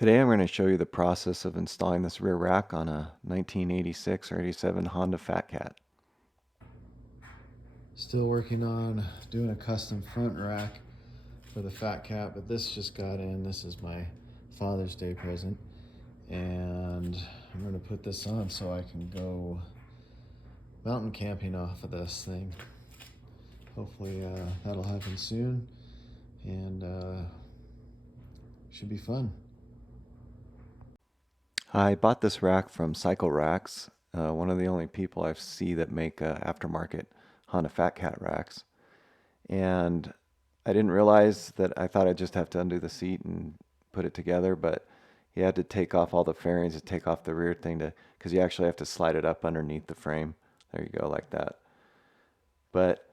Today I'm going to show you the process of installing this rear rack on a 1986 or 87 Honda Fat Cat. Still working on doing a custom front rack for the Fat Cat, but this just got in. This is my Father's Day present, and I'm going to put this on so I can go mountain camping off of this thing. Hopefully that'll happen soon, and should be fun. I bought this rack from Cycle Racks, one of the only people I see that make aftermarket Honda Fat Cat racks. And I didn't realize that I thought I'd just have to undo the seat and put it together, but you had to take off all the fairings and take off the rear thing because you actually have to slide it up underneath the frame. There you go, like that. But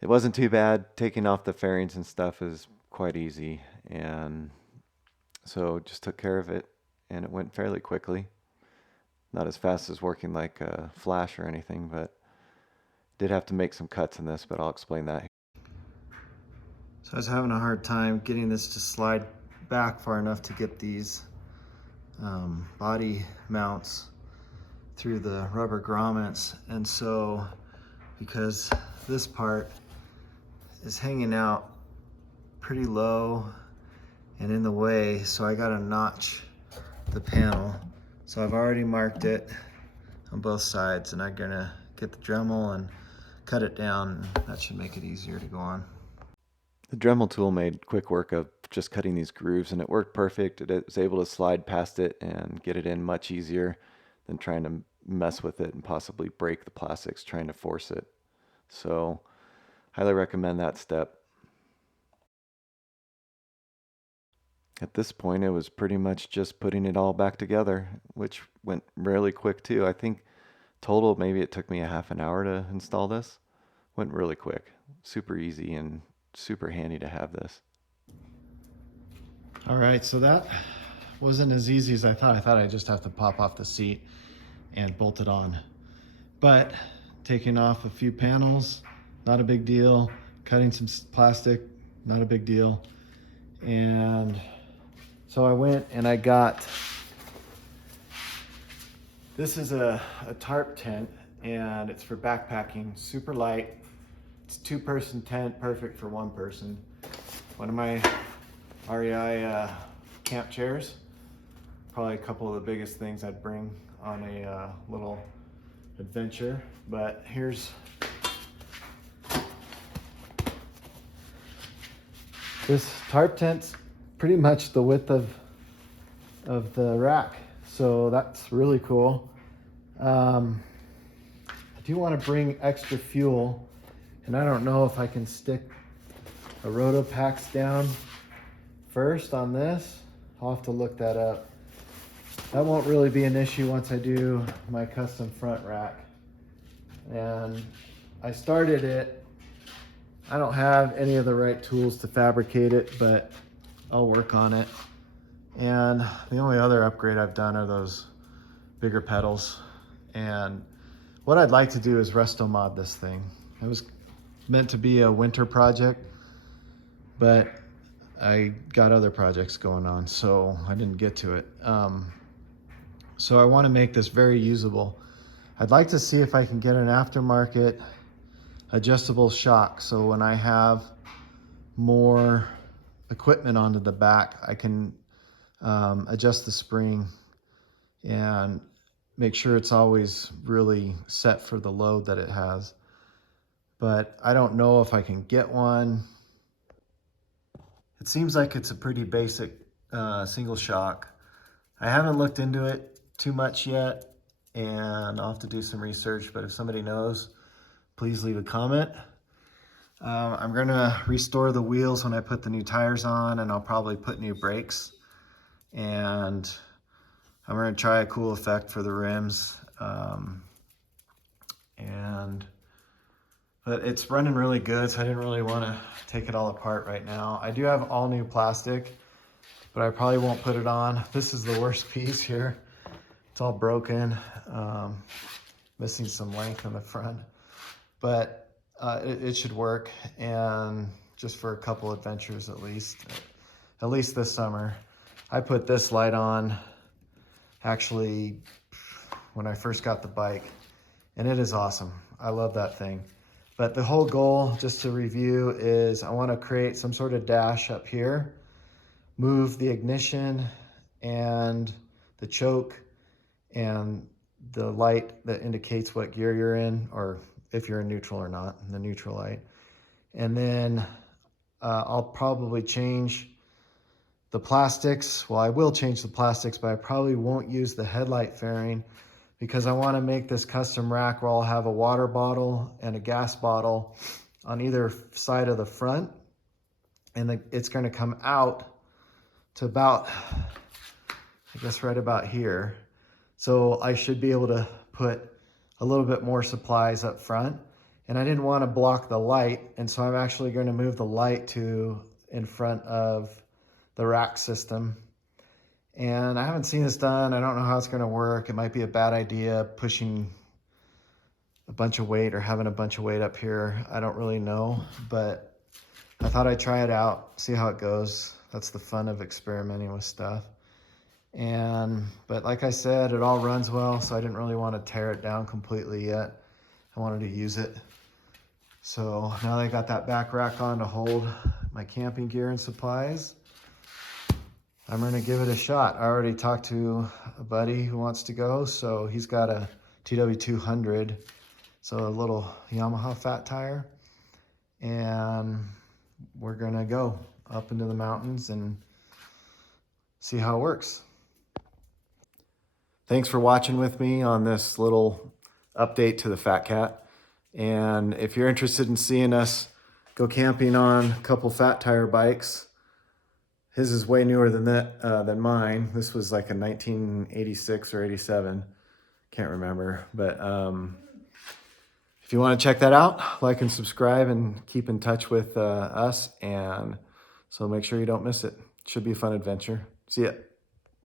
it wasn't too bad. Taking off the fairings and stuff is quite easy, and so just took care of it, and it went fairly quickly. Not as fast as working like a Flash or anything, but did have to make some cuts in this, but I'll explain that. So I was having a hard time getting this to slide back far enough to get these body mounts through the rubber grommets, and so because this part is hanging out pretty low and in the way, so I gotta notch the panel. So I've already marked it on both sides, and I'm gonna get the Dremel and cut it down. That should make it easier to go on. The Dremel tool made quick work of just cutting these grooves, and it worked perfect. It was able to slide past it and get it in much easier than trying to mess with it and possibly break the plastics trying to force it. So highly recommend that step. At this point, it was pretty much just putting it all back together, which went really quick too. I think total, maybe it took me a half an hour to install this. Went really quick, super easy and super handy to have this. All right, so that wasn't as easy as I thought. I thought I'd just have to pop off the seat and bolt it on. But taking off a few panels, not a big deal. Cutting some plastic, not a big deal. And so I went and I got, this is a tarp tent, and it's for backpacking, super light. It's a 2-person tent, perfect for 1 person. One of my REI camp chairs, probably a couple of the biggest things I'd bring on a little adventure. But here's this tarp tent's pretty much the width of the rack, so that's really cool. I do want to bring extra fuel, and I don't know if I can stick a Rotopax down first on this. I'll have to look that up. That won't really be an issue once I do my custom front rack. And I started it. I don't have any of the right tools to fabricate it, but I'll work on it. And the only other upgrade I've done are those bigger pedals. And what I'd like to do is resto mod this thing. It was meant to be a winter project, but I got other projects going on, so I didn't get to it. So I want to make this very usable. I'd like to see if I can get an aftermarket adjustable shock, so when I have more equipment onto the back, I can adjust the spring and make sure it's always really set for the load that it has. But I don't know if I can get one. It seems like it's a pretty basic single shock. I haven't looked into it too much yet, and I'll have to do some research, but if somebody knows, please leave a comment. I'm gonna restore the wheels when I put the new tires on, and I'll probably put new brakes. And I'm gonna try a cool effect for the rims. But it's running really good, so I didn't really want to take it all apart right now. I do have all new plastic, but I probably won't put it on. This is the worst piece here. It's all broken, missing some length on the front, but it should work, and just for a couple adventures at least this summer. I put this light on actually when I first got the bike, and it is awesome. I love that thing. But the whole goal, just to review, is I want to create some sort of dash up here, move the ignition and the choke and the light that indicates what gear you're in, or if you're in neutral or not, the neutral light. And then I'll probably change the plastics. Well, I will change the plastics, but I probably won't use the headlight fairing because I want to make this custom rack where I'll have a water bottle and a gas bottle on either side of the front. And it's going to come out to about, I guess, right about here. So I should be able to put a little bit more supplies up front. And I didn't want to block the light, and so I'm actually going to move the light to in front of the rack system. And I haven't seen this done. I don't know how it's going to work. It might be a bad idea pushing a bunch of weight or having a bunch of weight up here. I don't really know, but I thought I'd try it out, see how it goes. That's the fun of experimenting with stuff. But like I said, it all runs well, so I didn't really want to tear it down completely yet. I wanted to use it. So now that I got that back rack on to hold my camping gear and supplies, I'm gonna give it a shot. I already talked to a buddy who wants to go, so he's got a TW200, so a little Yamaha fat tire, and we're gonna go up into the mountains and see how it works. Thanks for watching with me on this little update to the Fat Cat. And if you're interested in seeing us go camping on a couple fat tire bikes, his is way newer than mine. This was like a 1986 or 87, can't remember. But if you want to check that out, like and subscribe and keep in touch with us. And so make sure you don't miss it. Should be a fun adventure. See ya.